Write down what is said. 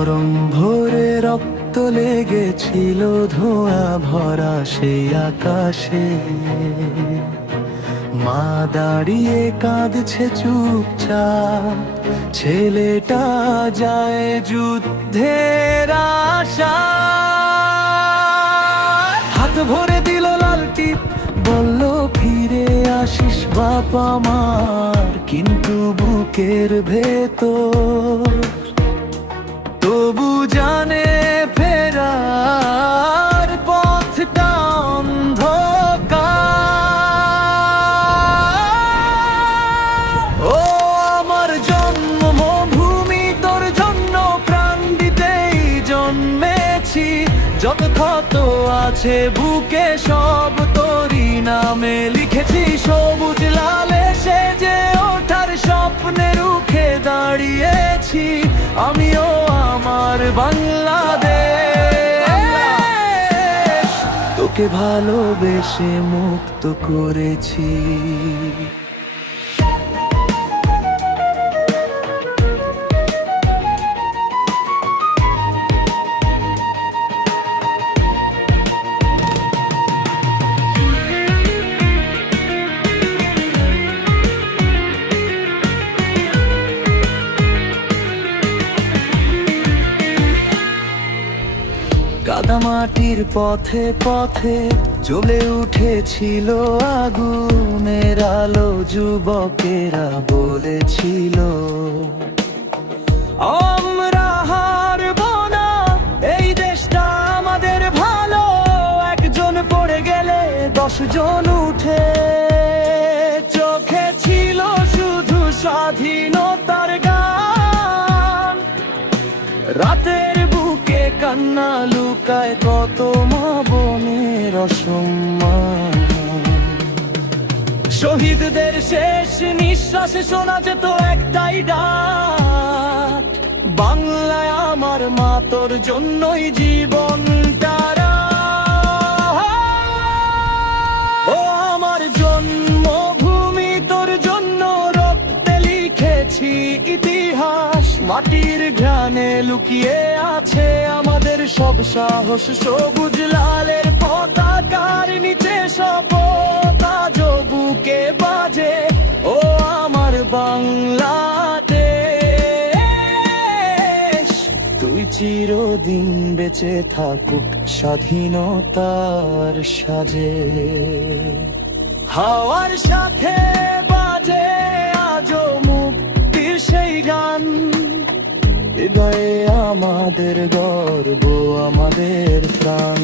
নরম ভোরে রক্ত লেগেছিল ধোঁয়া ভরা সেই আকাশে। মা দাঁড়িয়ে কাঁদছে চুপচাপ, ছেলেটা যায় যুদ্ধের আশা হাত ভরে দিল লাল টিপ, বলল, ফিরে আসিস বাবা মার কিন্তু বুকের ভেতর তবু জানে ফেরার পথটা অন্ধকার। ও আমার জন্মভূমি, তোর জন্য প্রাণ দিতেই জন্মেছি। যত আছে বুকে সব, তোরই নামে লিখেছি সবুজ লালে সেজে ওঠার স্বপ্নে রুখে দাঁড়িয়েছি। আমার বাংলাদেশ। তোকে ভালোবেসে মুক্ত করেছি। কাদামাটির পথে পথে জ্বলে উঠেছিল আগুনের আলো যুবকেরা বলেছিল। আমরা এই দেশটা আমাদের ভালো। একজন পড়ে গেলে দশজন উঠে। চোখে ছিল শুধু স্বাধীনতার গান। বুকে কান্না লুকায় কত মা বোনের অসম্মান। শহীদদের শেষ নিঃশ্বাসে শোনা যেত একটাই ডাক। বাংলায় আমার মা তোর জন্যই জীবন মাটির ঘ্রাণে লুকিয়ে আছে আমাদের সব সাহস, সবুজ লালের পতাকার নিচে সপতা বুকে বাজে, ও আমার বাংলাদেশ। তুই চিরদিন বেঁচে থাকুক স্বাধীনতার সাজে। হাওয়ার সাথে হৃদয়ে আমাদের গর্ব আমাদের প্রাণ।